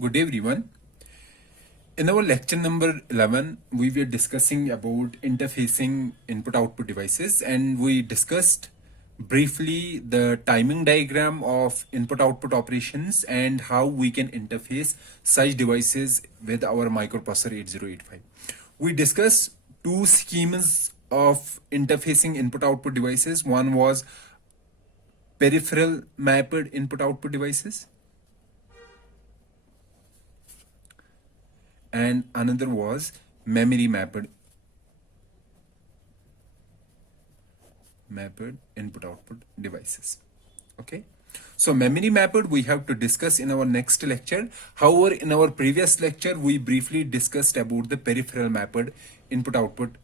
Good day, everyone. In our lecture number 11, we were discussing about interfacing input-output devices, and we discussed briefly the timing diagram of input-output operations and how we can interface such devices with our microprocessor 8085. We discussed two schemes of interfacing input-output devices. One was peripheral mapped input-output devices, and another was memory mapped input output devices. Okay, so memory mapped we have to discuss in our next lecture. However, in our previous lecture we briefly discussed about the peripheral mapped input output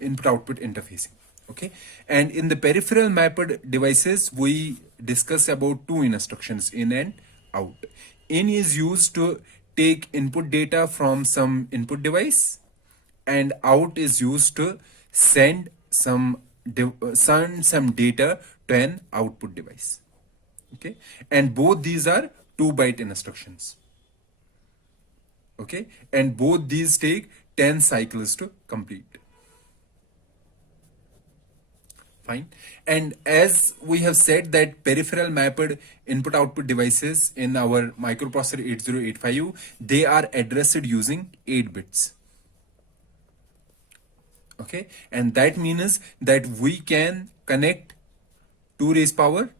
interfacing. Okay, and in the peripheral mapped devices we discuss about two instructions, in and out. In is used to take input data from some input device, and out is used to send some data to an output device. Okay, and both these are 2-byte instructions. Okay, and both these take 10 cycles to complete. Fine. And as we have said that peripheral mapped input output devices in our microprocessor 8085, they are addressed using 8 bits. Okay, and that means that we can connect 2 raised power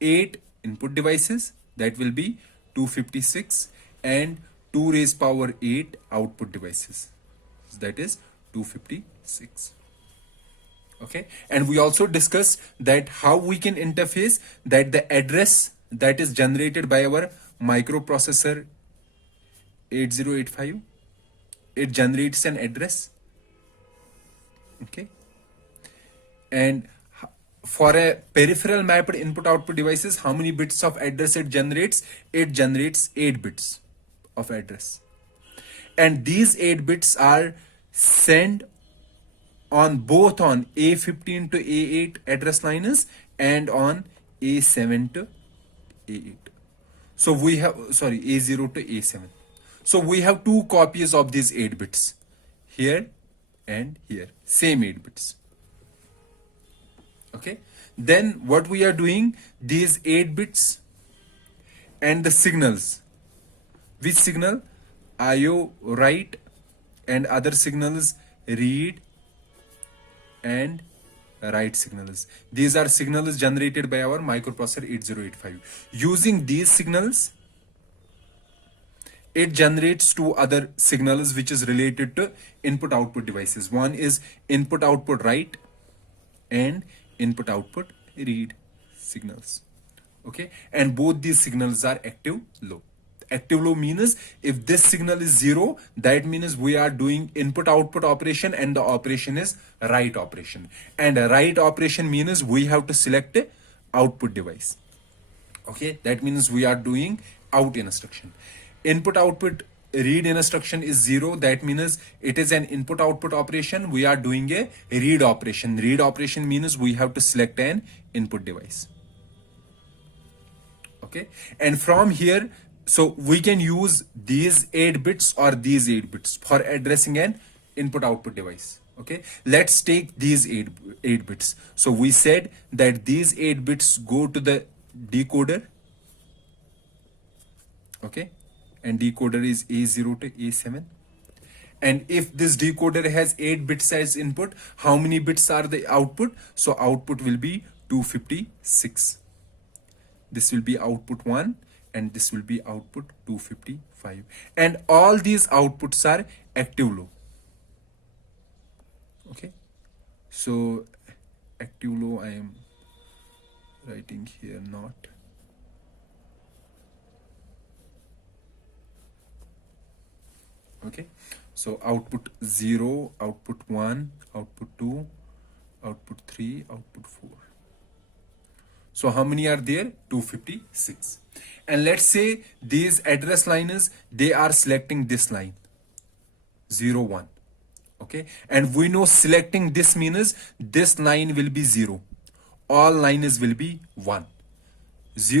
8 input devices, that will be 256, and 2 raised power 8 output devices, that is 256. Okay, and we also discussed that how we can interface that the address that is generated by our microprocessor 8085, it generates an address. Okay, and for a peripheral mapped input output devices, how many bits of address it generates? It generates 8 bits of address, and these 8 bits are sent on both on A15 to A8 address lines and on A7 to A8. So we have, sorry, A0 to A7. So we have 2 copies of these 8 bits, here and here, same 8 bits. Okay, then what we are doing, these 8 bits and the signals, which signal? IO write, and other signals read and write signals. These are signals generated by our microprocessor 8085. Using these signals, it generates 2 other signals which is related to input output devices. One is input output write and input output read signals. Okay, and both these signals are active low. Active low means if this signal is 0, that means we are doing input output operation and the operation is write operation, and a write operation means we have to select a output device. Okay, that means we are doing out instruction. Input output read instruction is 0, that means it is an input output operation, we are doing a read operation. Read operation means we have to select an input device. Okay, and from here, so we can use these 8 bits or these 8 bits for addressing an input output device. Okay, let's take these 8 bits. So we said that these 8 bits go to the decoder. Okay, and decoder is A0 to A7. And if this decoder has 8 bits as input, how many bits are the output? So output will be 256. This will be output 1 and this will be output 255. And all these outputs are active low. Okay, so active low I am writing here not. Okay, so output 0, output 1, output 2, output 3, output 4. So how many are there? 256. And let's say these address lines, they are selecting this line 0 1. Okay, and we know selecting this means this line will be 0, all lines will be 1.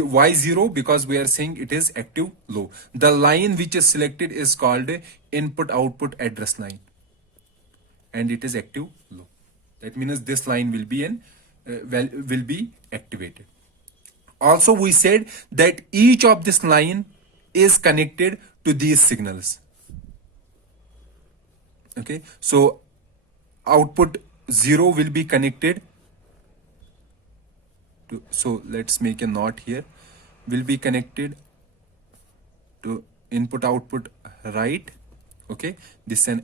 Why 0? Because we are saying it is active low. The line which is selected is called input output address line, and it is active low. That means this line will be will be activated. Also, we said that each of this line is connected to these signals. Okay, so output 0 will be connected to, so let's make a note here, will be connected to input output right. Okay, this an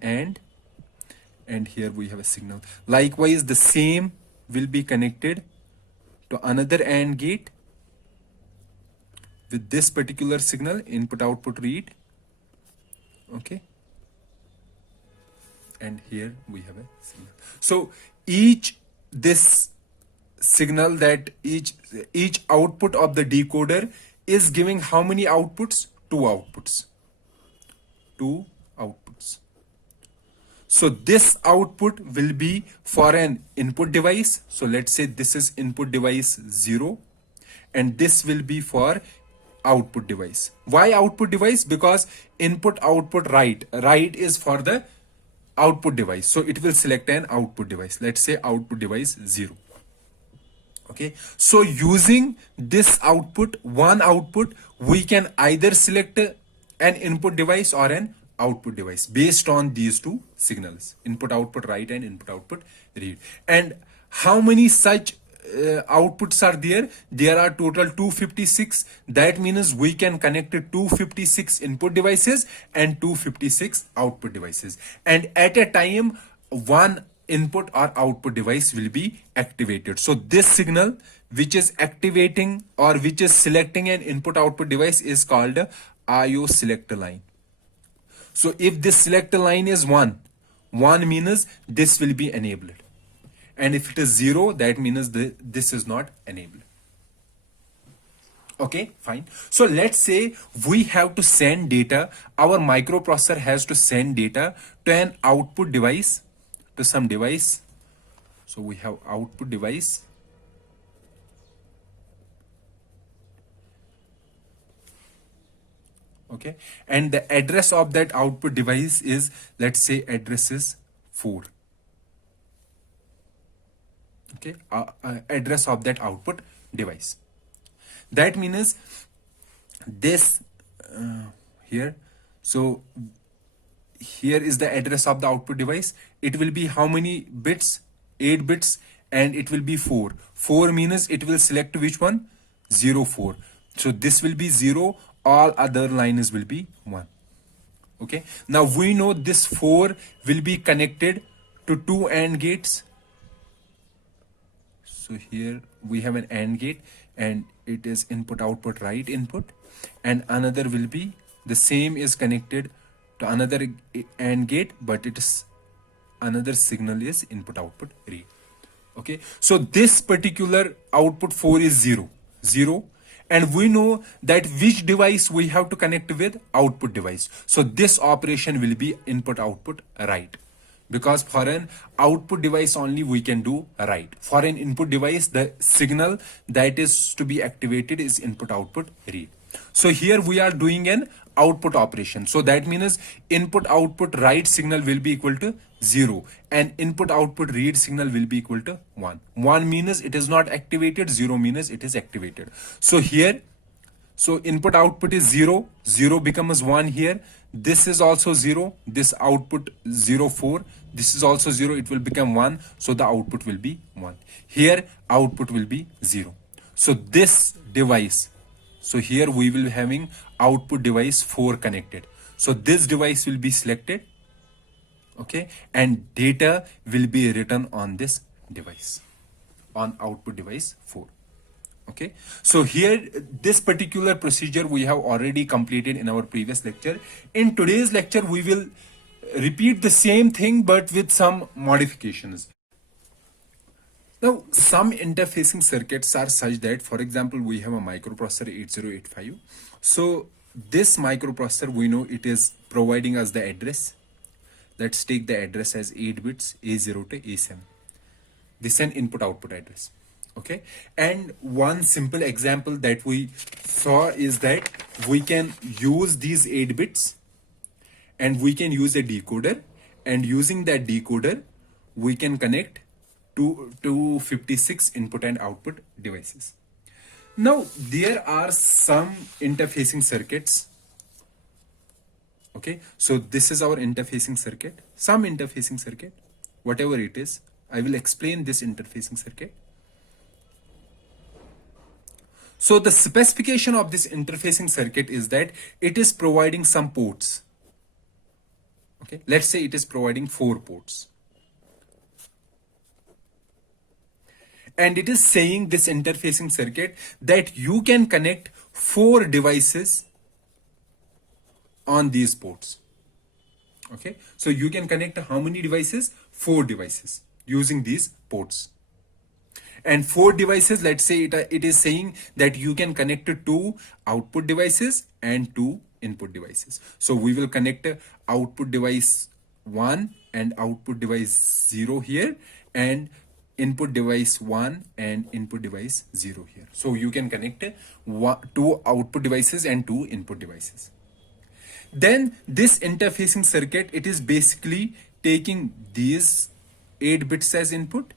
and here we have a signal. Likewise, the same will be connected to another AND gate with this particular signal, input output read. Okay, and here we have a signal. So each this signal, that each output of the decoder is giving how many outputs? Two outputs. So this output will be for an input device. So let's say this is input device 0, and this will be for output device. Why output device? Because input output right is for the output device. So it will select an output device. Let's say output device 0. Okay, so using this output, one output, we can either select an input device or an output device based on these two signals, input output write and input output read. And how many such outputs are there? There are total 256. That means we can connect 256 input devices and 256 output devices, and at a time one input or output device will be activated. So this signal which is activating or which is selecting an input output device is called IO selector line. So if this selector line is 1 means this will be enabled, and if it is 0, that means this is not enabled. Okay, fine. So let's say we have to send data, our microprocessor has to send data to an output device, to some device. So we have output device, okay, and the address of that output device is, let's say address is 4. Okay, address of that output device. That means this here, so here is the address of the output device. It will be how many bits? 8 bits, and it will be 4. 4 means it will select which one? 0, 4. So this will be 0, all other lines will be 1. Okay, now we know this 4 will be connected to 2 AND gates. So here we have an AND gate, and it is input output right input, and another will be the same is connected to another AND gate, but it is another signal is input output read. Okay, so this particular output 4 is 0, and we know that which device we have to connect with? Output device. So this operation will be input output right, because for an output device only we can do write. For an input device, the signal that is to be activated is input output read. So here we are doing an output operation. So that means input output write signal will be equal to 0, and input output read signal will be equal to 1. 1 means it is not activated, 0 means it is activated. So here, so input output is 0, 0 becomes 1 here. This is also 0, this output 0, 4, this is also 0, it will become 1, so the output will be 1. Here output will be 0. So this device, so here we will having output device 4 connected. So this device will be selected, okay, and data will be written on this device, on output device 4. Okay, so here this particular procedure we have already completed in our previous lecture. In today's lecture we will repeat the same thing but with some modifications. Now some interfacing circuits are such that, for example, we have a microprocessor 8085. So this microprocessor, we know it is providing us the address. Let's take the address as 8 bits, A0 to A7. This is an input output address. Okay, and one simple example that we saw is that we can use these 8 bits and we can use a decoder, and using that decoder we can connect to 56 input and output devices. Now there are some interfacing circuits. Okay, so this is our interfacing circuit, some interfacing circuit, whatever it is. I will explain this interfacing circuit. So the specification of this interfacing circuit is that it is providing some ports. Okay, let's say it is providing 4 ports. And it is saying, this interfacing circuit, that you can connect 4 devices on these ports. Okay, so you can connect how many devices? 4 devices using these ports. And 4 devices, let's say it is saying that you can connect to 2 output devices and 2 input devices. So we will connect output device 1 and output device 0 here, and input device 1 and input device 0 here. So you can connect 2 output devices and 2 input devices. Then this interfacing circuit, it is basically taking these 8 bits as input,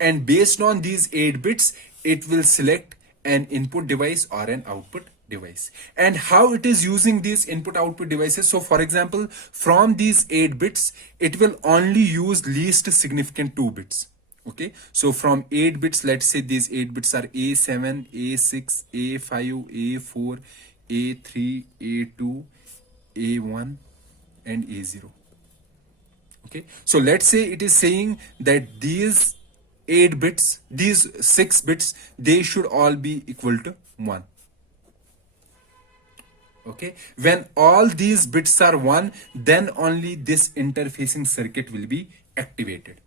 and based on these 8 bits it will select an input device or an output device. And how it is using these input output devices? So for example, from these 8 bits it will only use least significant 2 bits. Okay, so from 8 bits, let's say these 8 bits are A7, A6, A5, A4, A3, A2, A1 and A0. Okay, so let's say it is saying that these 8 bits, these 6 bits, they should all be equal to 1. Okay, when all these bits are 1, then only this interfacing circuit will be activated.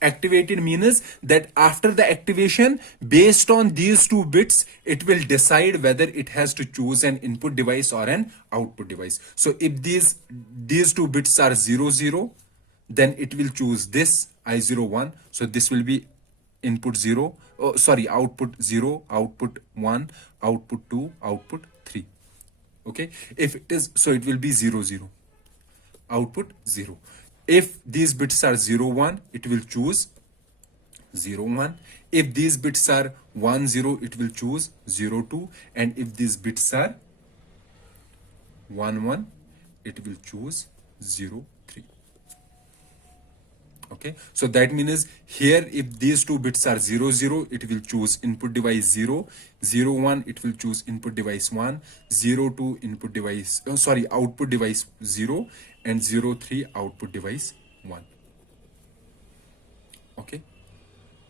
Activated means that after the activation, based on these 2 bits, it will decide whether it has to choose an input device or an output device. So if these 2 bits are 0 0, then it will choose this I01. So this will be input 0, output 0, output 1, output 2, output 3. Okay, if it is, so it will be 0 0, output 0. If these bits are 0 1, it will choose 0 1. If these bits are 1 0, it will choose 0 2. And if these bits are 1 1, it will choose 0 3. Okay, so that means here if these 2 bits are 0 0, it will choose input device 0, 0 1, it will choose input device 1, 0 2 input device, output device 0, and 0 3 output device 1. Okay,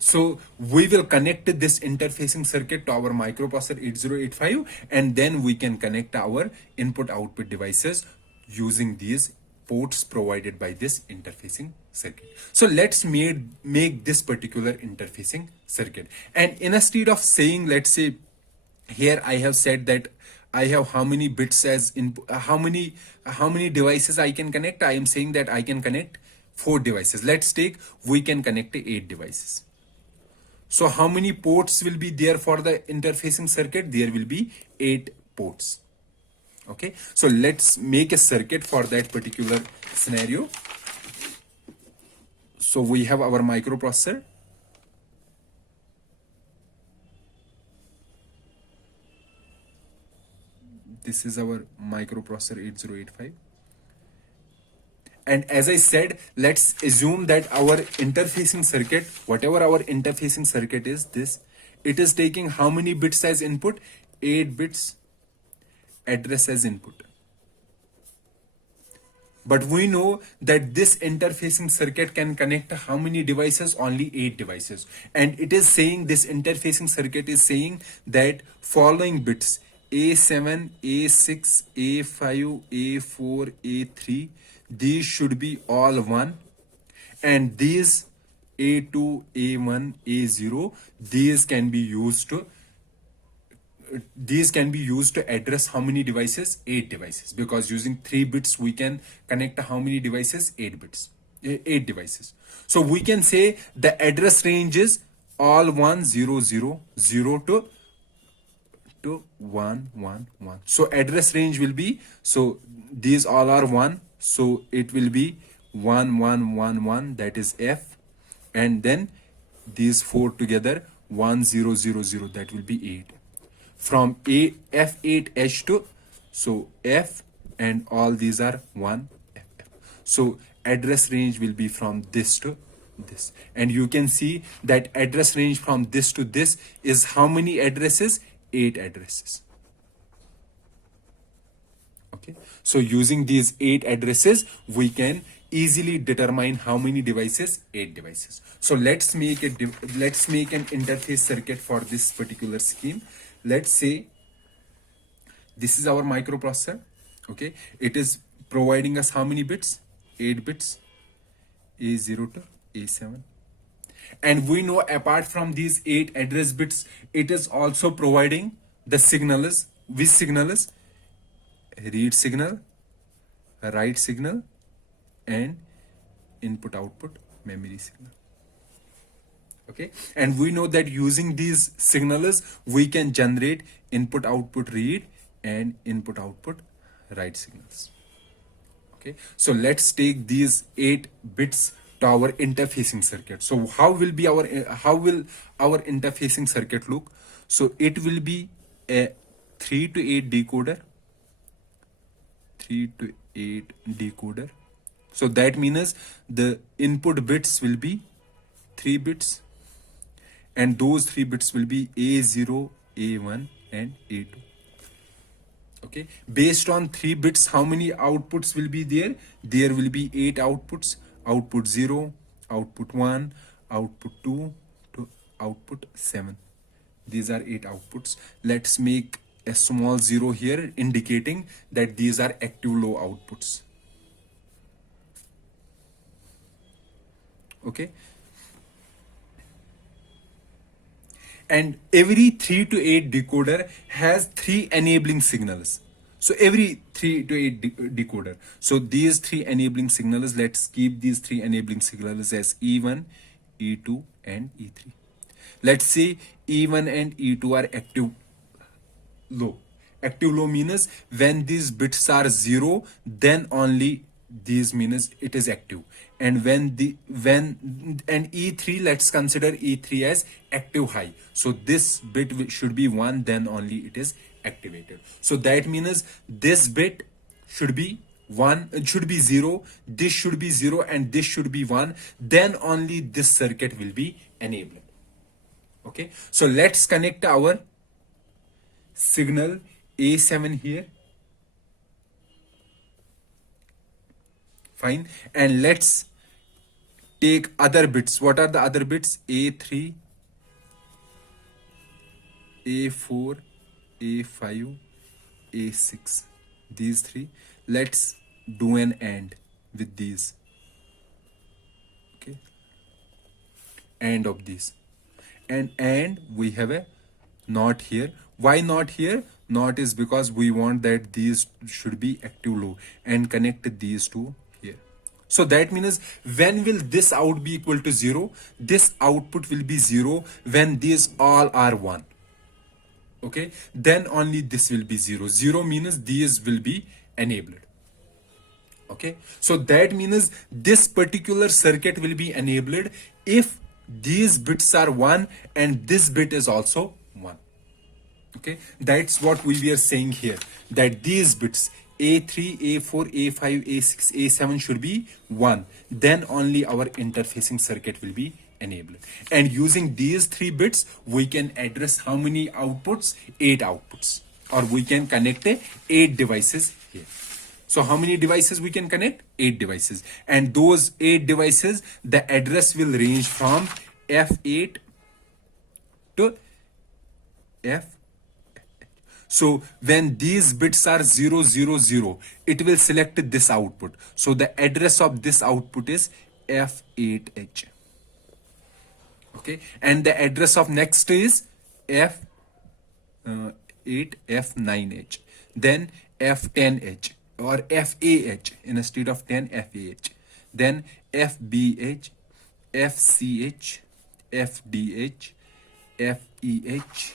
so we will connect this interfacing circuit to our microprocessor 8085, and then we can connect our input output devices using these ports provided by this interfacing circuit. So let's make this particular interfacing circuit. And instead of saying, let's say here I have said that I have how many bits as input, how many devices I can connect. I am saying that I can connect 4 devices. Let's take, we can connect 8 devices. So how many ports will be there for the interfacing circuit? There will be 8 ports. Okay, so let's make a circuit for that particular scenario. So we have our microprocessor. This is our microprocessor 8085. And as I said, let's assume that our interfacing circuit, whatever our interfacing circuit is, this, it is taking how many bits as input? 8 bits address as input. But we know that this interfacing circuit can connect how many devices? Only 8 devices. And it is saying, this interfacing circuit is saying that following bits A7, A6, A5, A4, A3, these should be all 1. And these A2, A1, A0, these can be used to address how many devices? 8 devices, because using 3 bits we can connect how many devices? 8 bits, 8 devices. So we can say the address range is all 1 0 0 0 to 1 1 1. So address range will be, so these all are 1, so it will be 1 1 1 1, that is F, and then these four together 1 0 0 0, that will be 8. From a F8H to, so F, and all these are 1 F. So address range will be from this to this, and you can see that address range from this to this is how many addresses? 8 addresses. Okay, so using these 8 addresses we can easily determine how many devices? 8 devices. So let's make an interface circuit for this particular scheme. Let's say this is our microprocessor. Okay, it is providing us how many bits? 8 bits, A0 to A7. And we know apart from these 8 address bits, it is also providing the signals. Which signal is? Read signal, write signal, and input output memory signal. Okay, and we know that using these signals we can generate input output read and input output write signals. Okay, so let's take these 8 bits to our interfacing circuit. So how will our interfacing circuit look? So it will be a 3 to 8 decoder, 3 to 8 decoder. So that means the input bits will be 3 bits, and those 3 bits will be A0, A1, and A2. Okay, based on 3 bits, how many outputs will be there? There will be 8 outputs. Output 0, output 1, output 2 to output 7. These are 8 outputs. Let's make a small 0 here indicating that these are active low outputs. Okay, and every 3 to 8 decoder has 3 enabling signals. So every 3 to 8 decoder, so these 3 enabling signals, let's keep these 3 enabling signals as E1, E2, and E3. Let's say E1 and E2 are active low. Active low means when these bits are 0, then only these means it is active. And when E3, let's consider E3 as active high. So this bit should be 1, then only it is activated. So that means this bit should be 1, it should be 0, this should be 0, and this should be 1, then only this circuit will be enabled. Okay, so let's connect our signal A7 here. Fine, and let's take other bits. What are the other bits? A3, A4, A5, A6. These 3. Let's do an AND with these. Okay, AND of these. And we have a NOT here. Why not here? NOT is because we want that these should be active low, and connect these two here. So that means when will this out be equal to 0? This output will be 0 when these all are 1. Okay, then only this will be 0. 0 means these will be enabled. Okay, so that means this particular circuit will be enabled if these bits are 1 and this bit is also 1. Okay, that's what we were saying here, that these bits A3, A4, A5, A6, A7 should be 1, then only our interfacing circuit will be enabled. And using these 3 bits we can address how many outputs? 8 outputs, or we can connect 8 devices here. So how many devices we can connect? 8 devices. And those 8 devices, the address will range from F8 to F. So when these bits are 0 0 0, it will select this output. So the address of this output is F8H. Okay, and the address of next is F8 F9H, then F10H, or FAH, instead of 10 FAH, then FBH, FCH, FDH, FEH,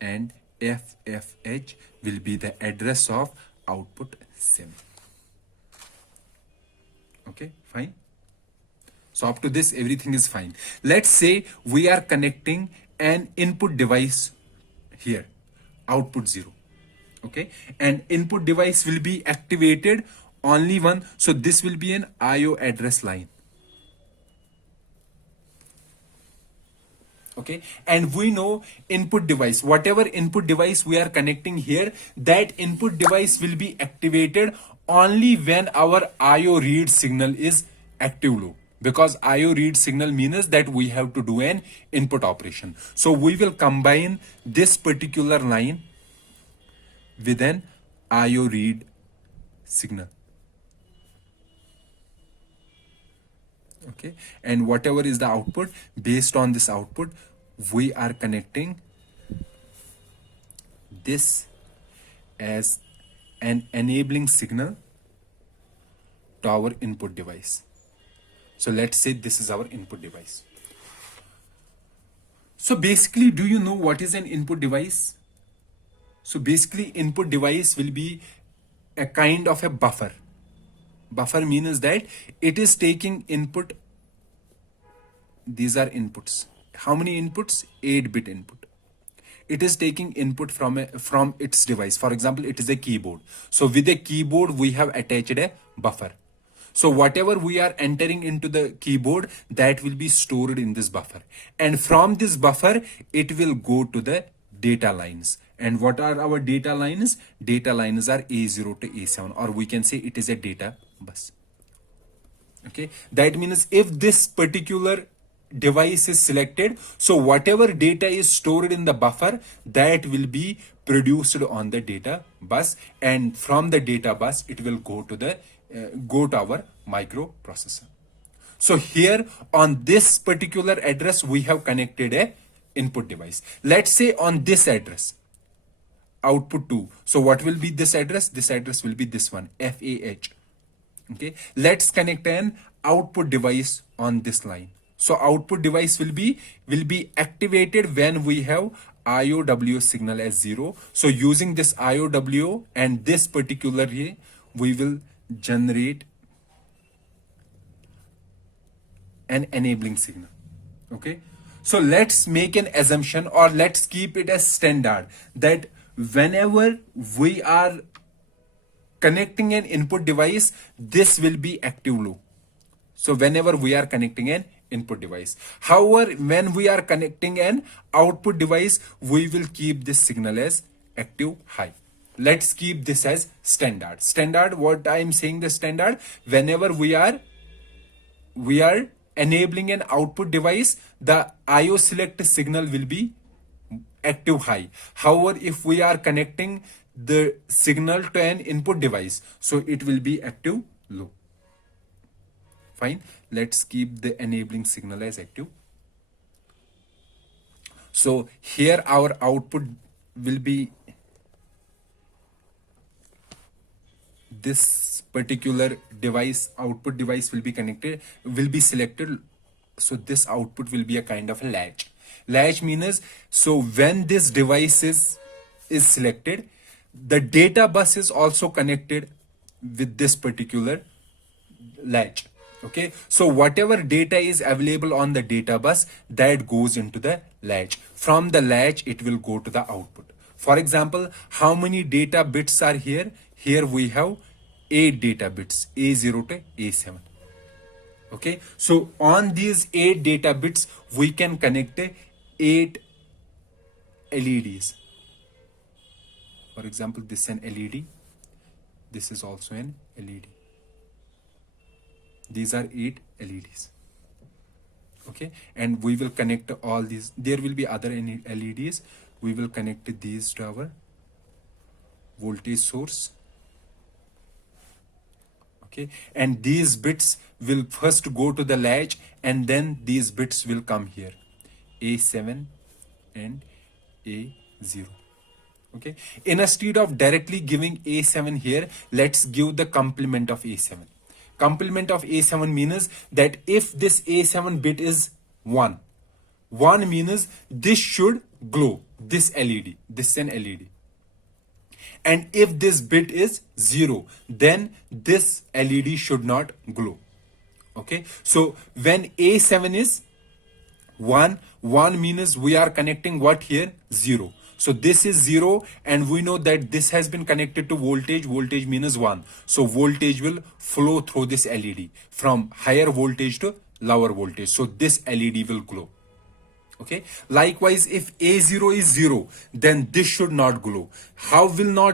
and FFH will be the address of output sim. Okay, fine. So up to this, everything is fine. Let's say we are connecting an input device here, output 0. Okay, and input device will be activated only one. So this will be an IO address line. Okay, and we know input device, whatever input device we are connecting here, that input device will be activated only when our IO read signal is active low, because IO read signal means that we have to do an input operation. So we will combine this particular line with an IO read signal. Okay, and whatever is the output, based on this output, we are connecting this as an enabling signal to our input device. So let's say this is our input device. So basically, do you know what is an input device? So basically, input device will be a kind of a buffer. Buffer means that it is taking input. These are inputs. How many inputs? 8-bit input. It is taking input from its device. For example, it is a keyboard. So with a keyboard, we have attached a buffer. So whatever we are entering into the keyboard, that will be stored in this buffer. And from this buffer, it will go to the data lines. And what are our data lines? Data lines are A0 to A7, or we can say it is a data bus. Okay, that means if this particular device is selected, so whatever data is stored in the buffer, that will be produced on the data bus, and from the data bus it will go to our microprocessor. So here on this particular address, we have connected a input device. Let's say on this address, output 2. So what will be this address? This address will be this one, FAH. Okay, let's connect an output device on this line. So output device will be activated when we have IOW signal as 0. So using this IOW and this particular here, we will generate an enabling signal. Okay, so let's make an assumption, or let's keep it as standard, that whenever we are connecting an input device, this will be active low. So whenever we are connecting an input device, however, when we are connecting an output device, we will keep this signal as active high. Let's keep this as standard. Standard, what I am saying, the standard, whenever we are enabling an output device, the IO select signal will be active high. However, if we are connecting the signal to an input device, so it will be active low. Fine, let's keep the enabling signal as active. So here our output will be this particular device, output device will be connected, will be selected. So this output will be a kind of a latch. Latch means, so when this device is selected, the data bus is also connected with this particular latch. Okay, so whatever data is available on the data bus, that goes into the latch. From the latch, it will go to the output. For example, how many data bits are here? Here we have 8 data bits, A0 to A7. Okay, so on these 8 data bits, we can connect 8 LEDs. For example, this is an LED. This is also an LED. These are 8 LEDs. Okay, and we will connect all these. There will be other LEDs. We will connect these to our voltage source. Okay, and these bits will first go to the latch, and then these bits will come here, A7 and A0. Okay, instead of directly giving A7 here, let's give the complement of A7. Complement of A7 means that if this A7 bit is 1, 1 means this should glow, this LED, this is an LED. And if this bit is 0, then this LED should not glow. Okay, so when A7 is 1, 1 means we are connecting what here? 0. So this is 0, and we know that this has been connected to voltage. Voltage means 1. So voltage will flow through this LED from higher voltage to lower voltage. So this LED will glow. Okay, likewise, if A0 is 0, then this should not glow. How will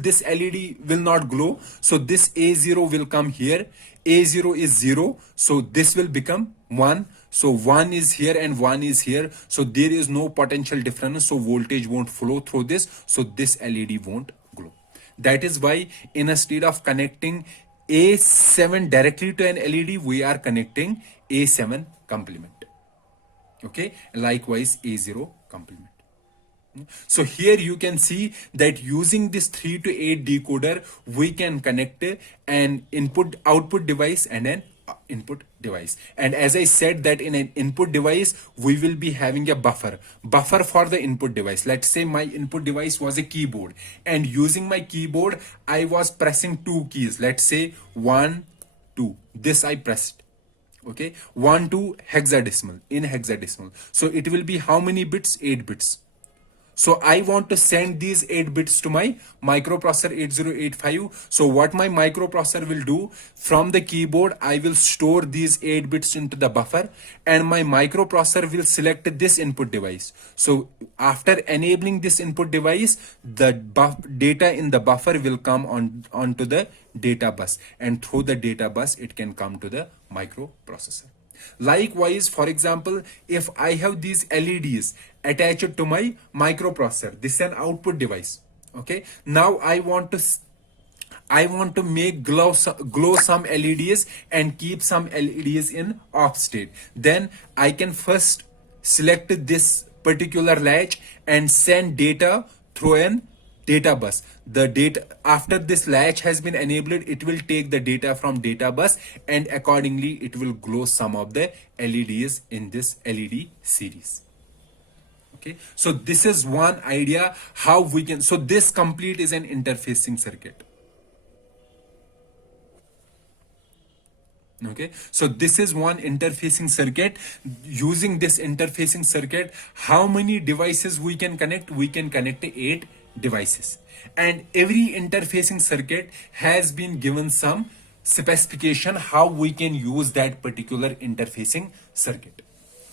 this LED will not glow? So this A0 will come here. A0 is 0, so this will become 1. So 1 is here and 1 is here, so there is no potential difference, so voltage won't flow through this, so this LED won't glow. That is why instead of connecting A7 directly to an LED, we are connecting A7 complement. Okay, likewise A0 complement. So here you can see that using this 3 to 8 decoder, we can connect an input output device and an input device. And as I said that in an input device, we will be having a buffer for the input device. Let's say my input device was a keyboard, and using my keyboard, I was pressing 2 keys. Let's say 1, 2. This I pressed. Okay, 1, 2 hexadecimal, in hexadecimal. So it will be how many bits? 8 bits. So I want to send these 8 bits to my microprocessor 8085. So what my microprocessor will do, from the keyboard, I will store these 8 bits into the buffer, and my microprocessor will select this input device. So after enabling this input device, the data in the buffer will come onto the data bus, and through the data bus, it can come to the microprocessor. Likewise, for example, if I have these LEDs attached to my microprocessor, this is an output device. Okay, now I want to make glow some LEDs and keep some LEDs in off state. Then I can first select this particular latch and send data through an data bus. The data, after this latch has been enabled, it will take the data from data bus, and accordingly it will glow some of the LEDs in this LED series. Okay, so this is one idea how we can, so this complete is an interfacing circuit. Okay, so this is one interfacing circuit. Using this interfacing circuit, how many devices we can connect? We can connect 8 devices, and every interfacing circuit has been given some specification how we can use that particular interfacing circuit.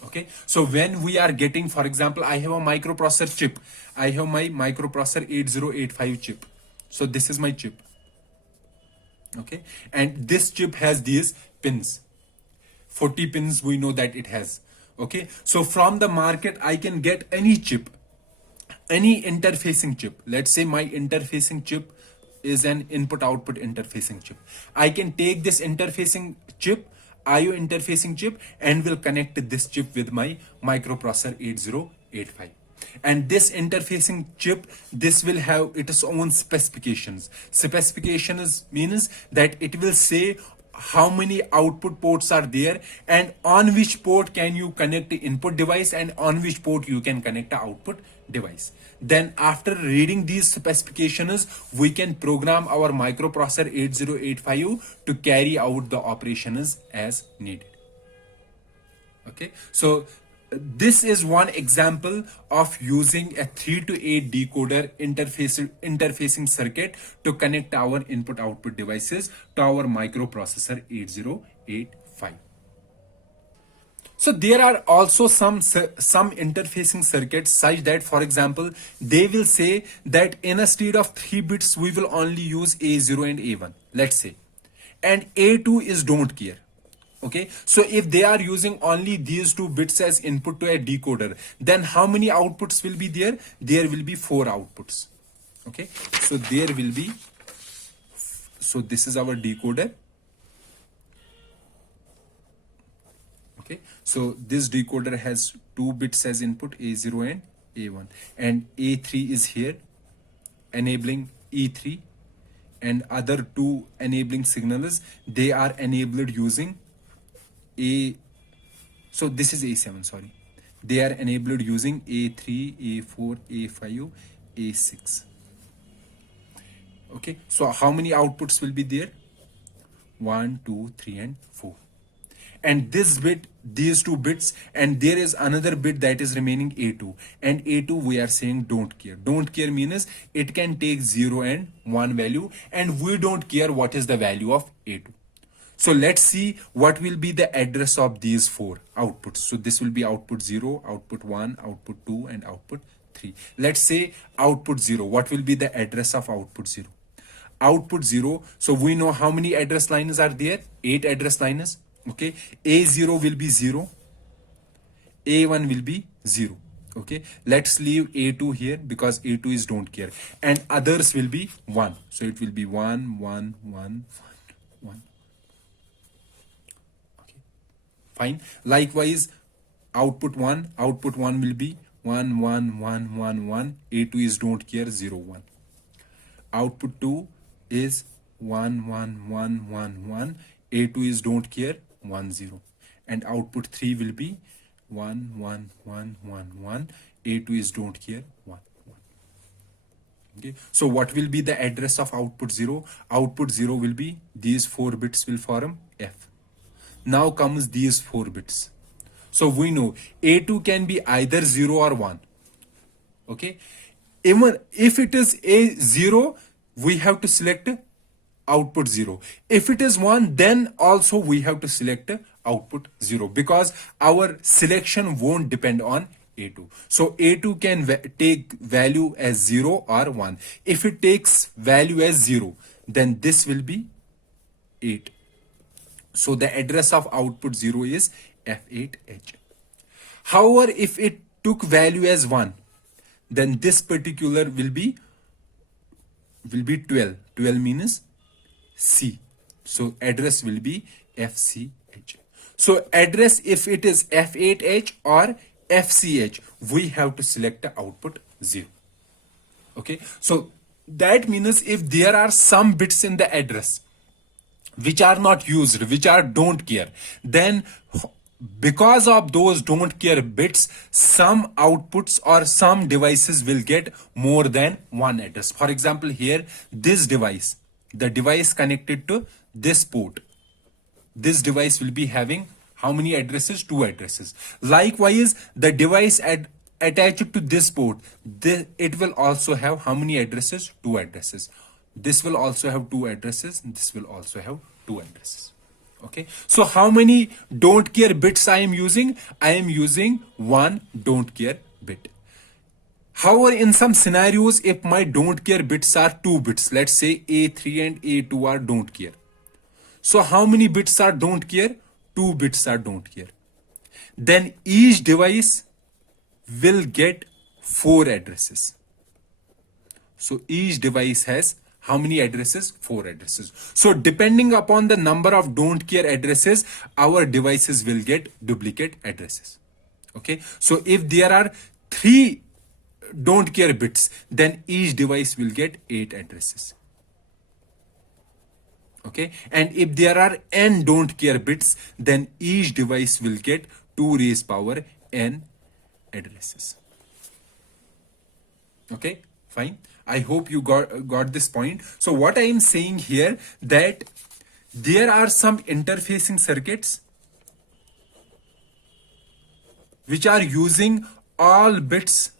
Okay, so when we are getting, for example, I have a microprocessor chip, I have my microprocessor 8085 chip. So this is my chip. Okay, and this chip has these pins, 40 pins we know that it has. Okay, so from the market I can get any chip, any interfacing chip. Let's say my interfacing chip is an input output interfacing chip. I can take this interfacing chip, IO interfacing chip, and will connect this chip with my microprocessor 8085. And this interfacing chip, this will have its own specifications. Specifications means that it will say how many output ports are there, and on which port can you connect the input device, and on which port you can connect the output device. Then after reading these specifications, we can program our microprocessor 8085 to carry out the operations as needed. Okay, so this is one example of using a 3 to 8 decoder interfacing circuit to connect our input output devices to our microprocessor 8085. So there are also some interfacing circuits such that, for example, they will say that instead of 3 bits, we will only use A0 and A1, let's say, and A2 is don't care. Okay, so if they are using only these 2 bits as input to a decoder, then how many outputs will be there? There will be 4 outputs. Okay, so there will be, so this is our decoder. Okay, so this decoder has 2 bits as input, A0 and A1, and A3 is here enabling E3, and other two enabling signals, they are enabled using a, so this is A7, sorry, they are enabled using A3, A4, A5, A6. Okay, so how many outputs will be there? 1, 2, 3, and 4. And this bit, these two bits, and there is another bit that is remaining A2. And A2 we are saying don't care. Don't care means it can take 0 and 1 value, and we don't care what is the value of A2. So let's see what will be the address of these four outputs. So this will be output 0, output 1, output 2, and output 3. Let's say output 0. What will be the address of output 0? Output 0. So we know how many address lines are there? 8 address lines. Okay. A0 will be 0. A1 will be 0. Okay. Let's leave A2 here because A2 is don't care. And others will be 1. So it will be 1, 1, 1, 1. Fine. Likewise, output 1 will be 1, 1, 1, 1, 1. A2 is don't care, 0, 1. Output 2 is 1, 1, 1, 1, 1. A2 is don't care, 1, 0. And output 3 will be 1, 1, 1, 1, 1. A2 is don't care, 1, 1. Okay. So what will be the address of output 0? Output 0 will be, these 4 bits will form F. Now comes these 4 bits. So we know A2 can be either 0 or 1. Okay. Even if it is A0, we have to select output 0. If it is 1, then also we have to select output 0 because our selection won't depend on A2. So A2 can take value as 0 or 1. If it takes value as 0, then this will be 8. So the address of output 0 is F8H. However, if it took value as 1, then this particular will be 12. 12 means C. So address will be FCH. So address, if it is F8H or FCH, we have to select the output 0. Okay. So that means if there are some bits in the address which are not used, which are don't care, then because of those don't care bits, some outputs or some devices will get more than one address. For example, here, this device, the device connected to this port, this device will be having how many addresses? 2 addresses. Likewise, the device attached to this port, it will also have how many addresses? 2 addresses. This will also have 2 addresses. This will also have 2 addresses. Okay. So how many don't care bits I am using? I am using 1 don't care bit. However, in some scenarios, if my don't care bits are 2 bits, let's say A3 and A2 are don't care. So how many bits are don't care? 2 bits are don't care. Then each device will get 4 addresses. So each device has how many addresses? 4 addresses. So depending upon the number of don't care addresses, our devices will get duplicate addresses. Okay. So if there are 3 don't care bits, then each device will get 8 addresses. Okay. And if there are n don't care bits, then each device will get 2 raised power n addresses. Okay. Fine. I hope you got this point. So what I am saying here, that there are some interfacing circuits which are using all bits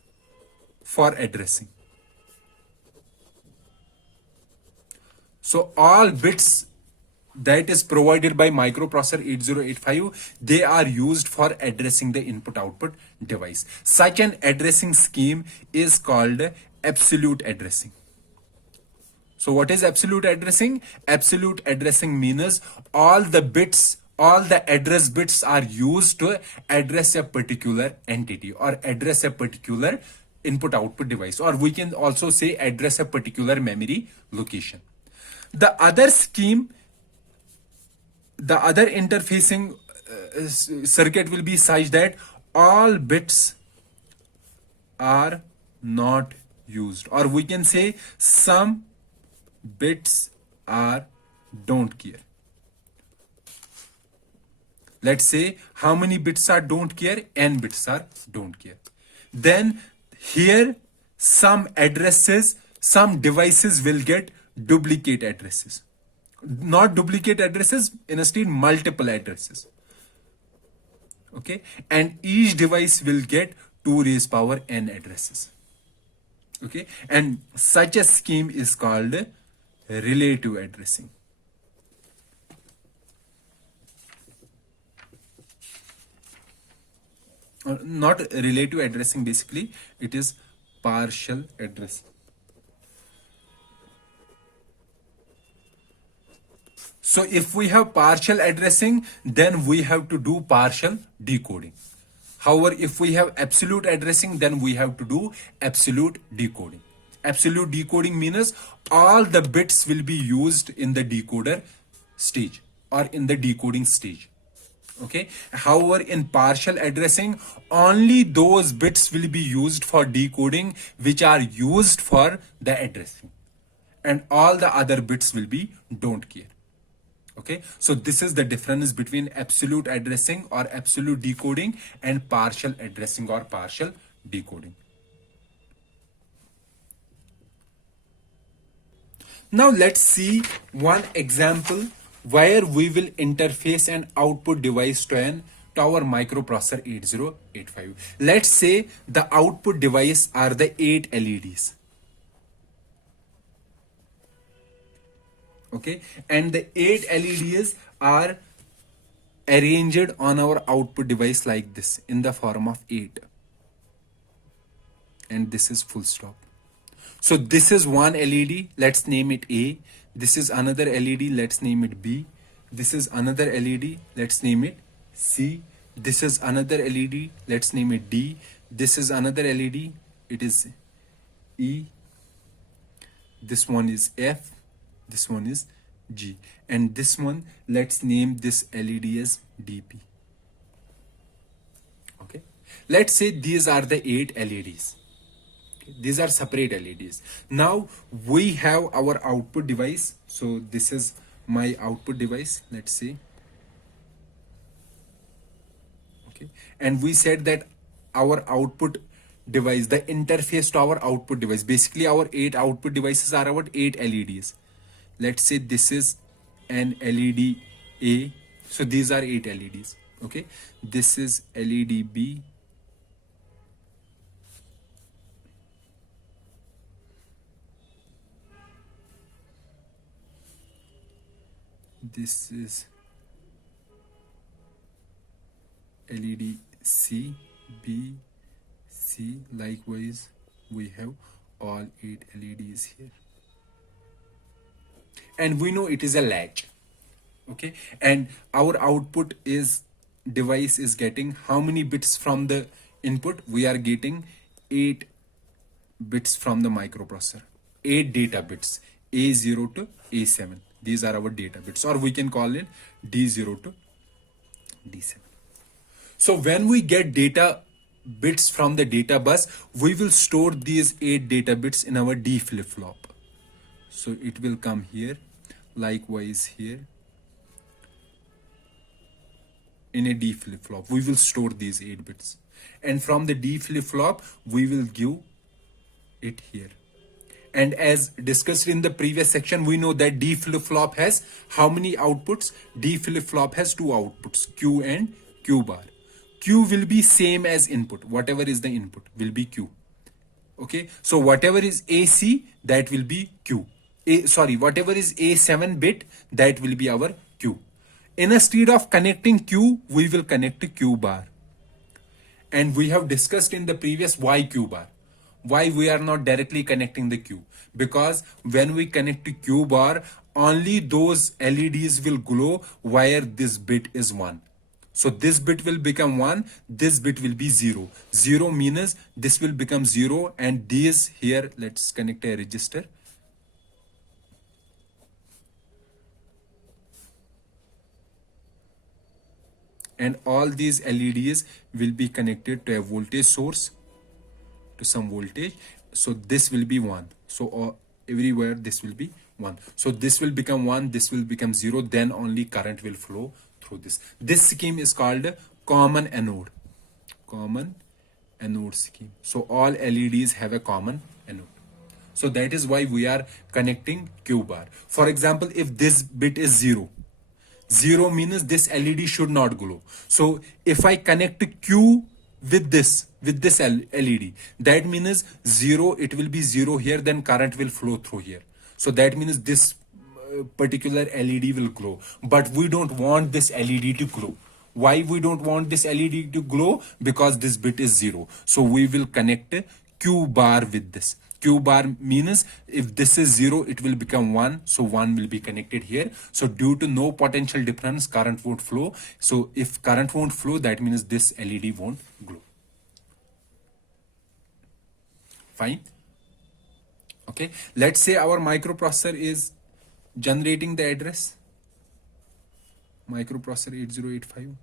for addressing. So all bits that is provided by microprocessor 8085, they are used for addressing the input-output device. Such an addressing scheme is called absolute addressing. So what is absolute addressing? Absolute addressing means all the bits, all the address bits are used to address a particular entity or address a particular input-output device, or we can also say address a particular memory location. The other scheme, the other interfacing circuit will be such that all bits are not used, or we can say some bits are don't care. Let's say how many bits are don't care? N bits are don't care. Then here some addresses, some devices will get duplicate addresses. Not duplicate addresses, instead multiple addresses. Okay, and each device will get 2 raised power n addresses. Okay, and such a scheme is called relative addressing. Not relative addressing, basically it is partial addressing. So if we have partial addressing, then we have to do partial decoding. However, if we have absolute addressing, then we have to do absolute decoding. Absolute decoding means all the bits will be used in the decoder stage or in the decoding stage. Okay. However, in partial addressing, only those bits will be used for decoding which are used for the addressing, and all the other bits will be don't care. Okay, so this is the difference between absolute addressing or absolute decoding and partial addressing or partial decoding. Now let's see one example where we will interface an output device to our microprocessor 8085. Let's say the output device are the 8 LEDs. Okay, and the 8 LEDs are arranged on our output device like this in the form of 8, and this is full stop. So this is one LED, let's name it A. This is another LED, let's name it B. This is another LED, let's name it C. This is another LED, let's name it D. This is another LED, it is E. This one is F. This one is G, and this one, let's name this LED as DP. Okay, let's say these are the 8 LEDs. Okay. These are separate LEDs. Now we have our output device. So this is my output device, let's say. Okay, and we said that our output device, the interface to our output device, basically our 8 output devices are our 8 LEDs. Let's say this is an LED A. So these are 8 LEDs. Okay, this is LED B. This is LED C, B, C. Likewise, we have all 8 LEDs here. And we know it is a latch. Okay, and our output is device is getting how many bits from the input? We are getting 8 bits from the microprocessor, 8 data bits, A0 to A7. These are our data bits, or we can call it D0 to D7. So when we get data bits from the data bus, we will store these 8 data bits in our D flip-flop. So it will come here, likewise here. In a D flip-flop, we will store these 8 bits. And from the D flip-flop, we will give it here. And as discussed in the previous section, we know that D flip-flop has how many outputs? D flip-flop has 2 outputs, Q and Q bar. Q will be same as input. Whatever is the input will be Q. Okay, so whatever is AC, that will be Q. Whatever is A7 bit, that will be our Q. Instead of connecting Q, we will connect to Q bar. And we have discussed in the previous why Q bar. Why we are not directly connecting the Q? Because when we connect to Q bar, only those LEDs will glow where this bit is 1. So this bit will become 1, this bit will be 0. 0 means this will become 0, and these here, let's connect a register. And all these LEDs will be connected to a voltage source, to some voltage. So this will be 1. So everywhere this will be 1. So this will become 1, this will become 0, then only current will flow through this. This scheme is called common anode. Common anode scheme. So all LEDs have a common anode. So that is why we are connecting Q bar. For example, if this bit is 0, 0 means this LED should not glow. So if I connect Q with this LED, that means 0, it will be 0 here, then current will flow through here. So that means this particular LED will glow. But we don't want this LED to glow. Why we don't want this LED to glow? Because this bit is 0. So we will connect Q bar with this. Q bar means if this is 0, it will become 1. So 1 will be connected here. So due to no potential difference, current won't flow. So if current won't flow, that means this LED won't glow. Fine. Okay. Let's say our microprocessor is generating the address. Microprocessor 8085.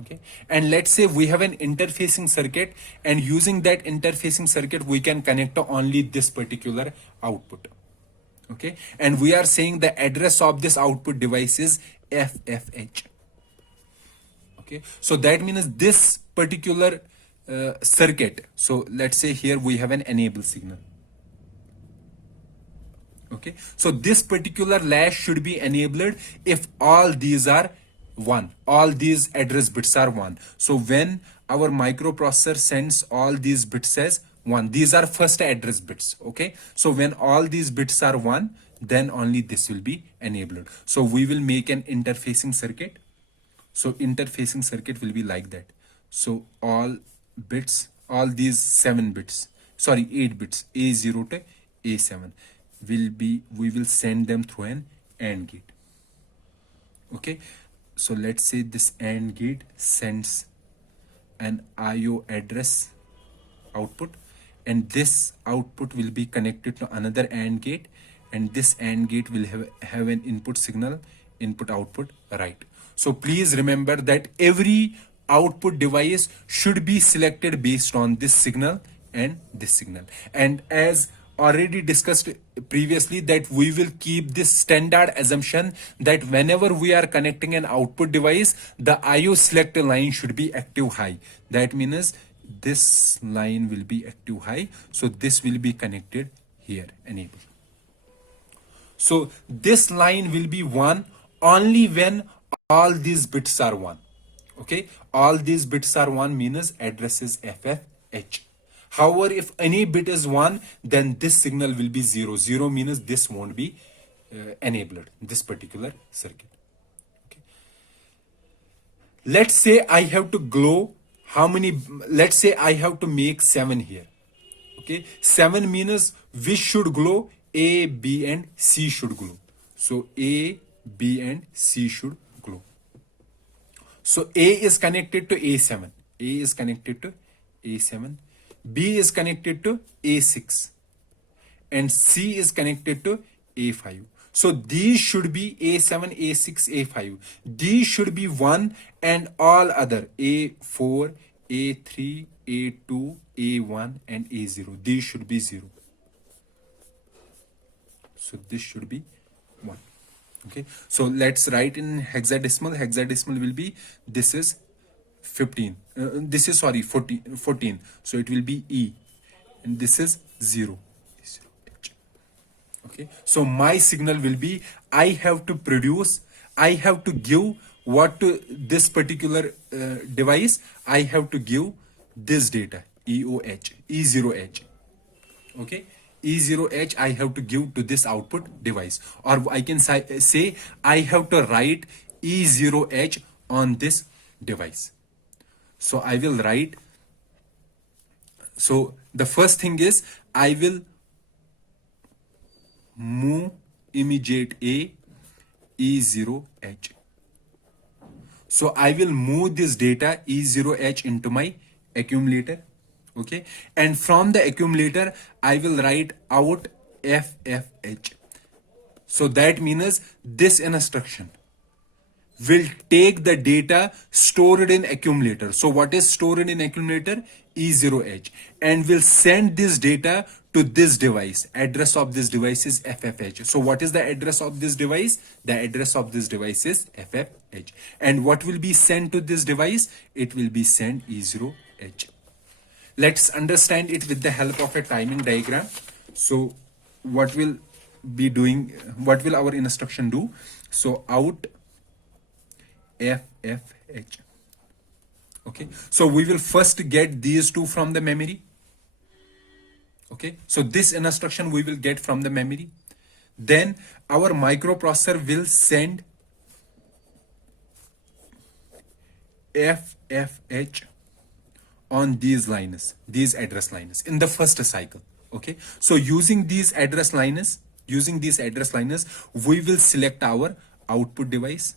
Okay, and let's say we have an interfacing circuit, and using that interfacing circuit we can connect to only this particular output. Okay, and we are saying the address of this output device is FFH. Okay, so that means this particular circuit, so let's say here we have an enable signal. Okay, so this particular latch should be enabled if all these are 1, all these address bits are 1. So when our microprocessor sends all these bits as 1, these are first address bits. Okay, so when all these bits are 1, then only this will be enabled. So we will make an interfacing circuit. So interfacing circuit will be like that. So all bits, all these 8 bits, A0 to A7 will be, we will send them through an AND gate. Okay, so let's say this AND gate sends an IO address output, and this output will be connected to another AND gate, and this AND gate will have an input signal, input output, right? So please remember that every output device should be selected based on this signal and this signal. And as already discussed previously, that we will keep this standard assumption that whenever we are connecting an output device, the IO select line should be active high. That means this line will be active high. So this will be connected here, enable. So this line will be 1 only when all these bits are 1. Okay, all these bits are 1 means address is FFH. However, if any bit is 1, then this signal will be 0. 0 means this won't be enabled, this particular circuit. Okay. Let's say I have to glow how many, let's say I have to make 7 here. Okay, 7 means which should glow? A, B and C should glow. So A, B and C should glow. So A is connected to A7. A is connected to A7. B is connected to A6 and C is connected to A5. So these should be A7, A6, A5. These should be 1 and all other A4, A3, A2, A1 and A0. These should be 0. So this should be 1. Okay. So let's write in hexadecimal. Hexadecimal will be, this is 15. This is 14. So it will be E. And this is 0. Okay. So my signal will be, I have to produce, I have to give what to this particular device. I have to give this data, EOH, E0H. Okay. E0H I have to give to this output device. Or I can say I have to write E0H on this device. So I will write, so the first thing is I will move immediate A E0H. So I will move this data E0H into my accumulator. Okay, and from the accumulator I will write out FFH. So that means this instruction will take the data stored in accumulator. So what is stored in accumulator? E0H, and will send this data to this device. Address of this device is FFH. So what is the address of this device? The address of this device is FFH. And what will be sent to this device? It will be sent E0H. Let's understand it with the help of a timing diagram. So what will be doing, what will our instruction do? So out FFH. Okay, so we will first get these two from the memory. Okay, so this instruction we will get from the memory. Then our microprocessor will send FFH on these lines, these address lines in the first cycle. Okay, so using these address lines, we will select our output device.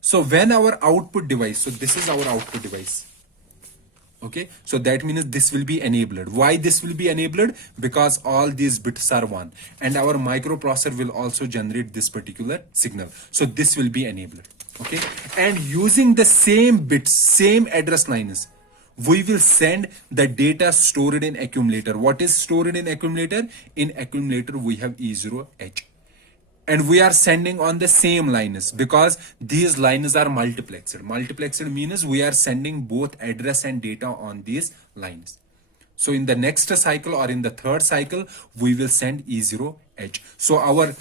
So when our output device, so this is our output device. Okay, so that means this will be enabled. Why this will be enabled? Because all these bits are 1 and our microprocessor will also generate this particular signal. So this will be enabled. Okay, and using the same bits, same address lines, we will send the data stored in accumulator. What is stored in accumulator? In accumulator we have E0H. And we are sending on the same lines because these lines are multiplexed. Multiplexed means we are sending both address and data on these lines. So in the next cycle or in the third cycle, we will send E0H. So our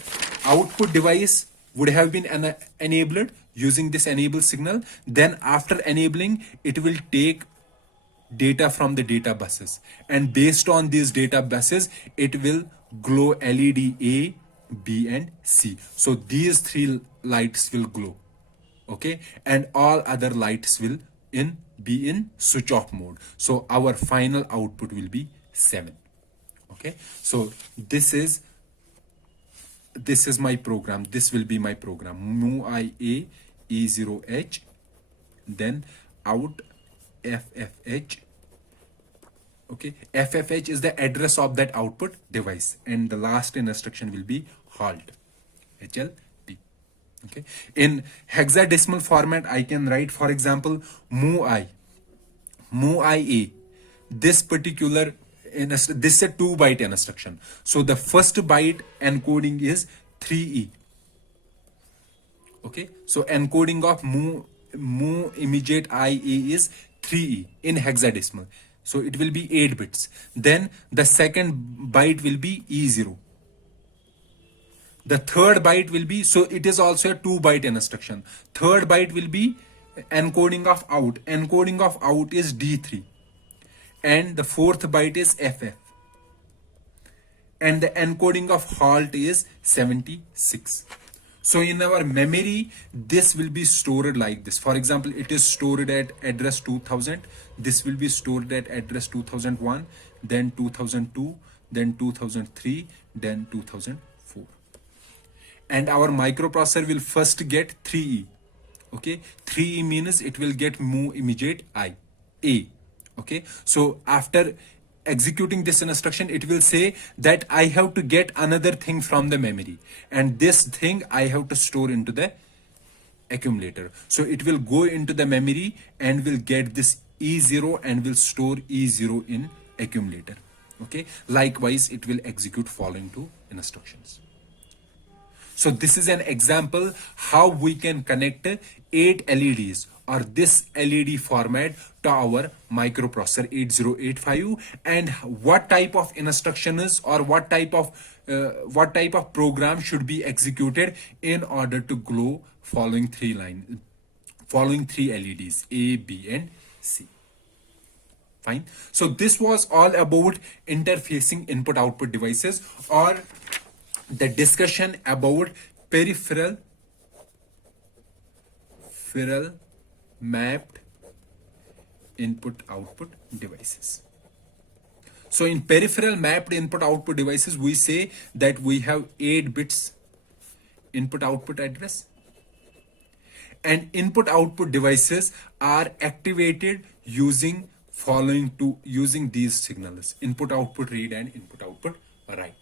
output device would have been enabled using this enable signal. Then after enabling, it will take data from the data buses. And based on these data buses, it will glow LED A, B and C. So these three lights will glow. Okay, and all other lights will be in switch off mode. So our final output will be 7. Okay, so this is my program. This will be my program. MOVI A E0H, then out FFH. Okay, FFH is the address of that output device, and the last instruction will be halt, HLP. Okay, in hexadecimal format, I can write, for example, MOVI A. This particular this is a 2-byte instruction. So the first byte encoding is 3E. Okay, so encoding of move immediate IA is 3E in hexadecimal. So it will be 8 bits. Then the second byte will be E0. The third byte will be, so it is also a 2-byte instruction. Third byte will be encoding of out. Encoding of out is D3. And the fourth byte is FF. And the encoding of halt is 76. So in our memory, this will be stored like this. For example, it is stored at address 2000. This will be stored at address 2001, then 2002, then 2003, then 2004. And our microprocessor will first get 3E. Okay, 3E means it will get move immediate A. Okay, so after executing this instruction, it will say that I have to get another thing from the memory, and this thing I have to store into the accumulator. So it will go into the memory and will get this E0 and will store E0 in accumulator. Okay, likewise it will execute following two instructions. So this is an example how we can connect 8 LEDs or this LED format to our microprocessor 8085, and what type of instructions or what type of program should be executed in order to glow following three LEDs A, B and C. Fine. So this was all about interfacing input output devices, or the discussion about peripheral mapped input output devices. So in peripheral mapped input output devices, we say that we have 8 bits input output address, and input output devices are activated using these signals: input output read and input output write.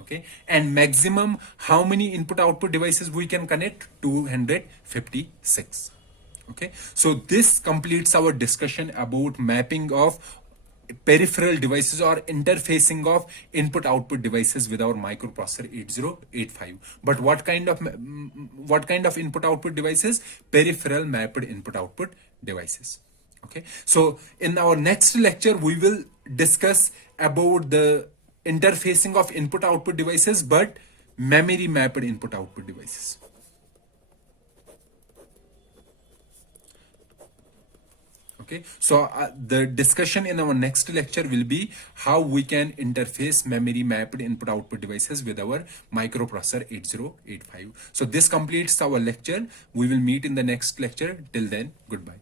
Okay, and maximum how many input output devices we can connect? 256. Okay, so this completes our discussion about mapping of peripheral devices or interfacing of input output devices with our microprocessor 8085. But what kind of input output devices? Peripheral mapped input output devices. Okay, so in our next lecture we will discuss about the interfacing of input output devices but memory mapped input output devices. Okay, so the discussion in our next lecture will be how we can interface memory mapped input output devices with our microprocessor 8085. So this completes our lecture. We will meet in the next lecture. Till then, goodbye.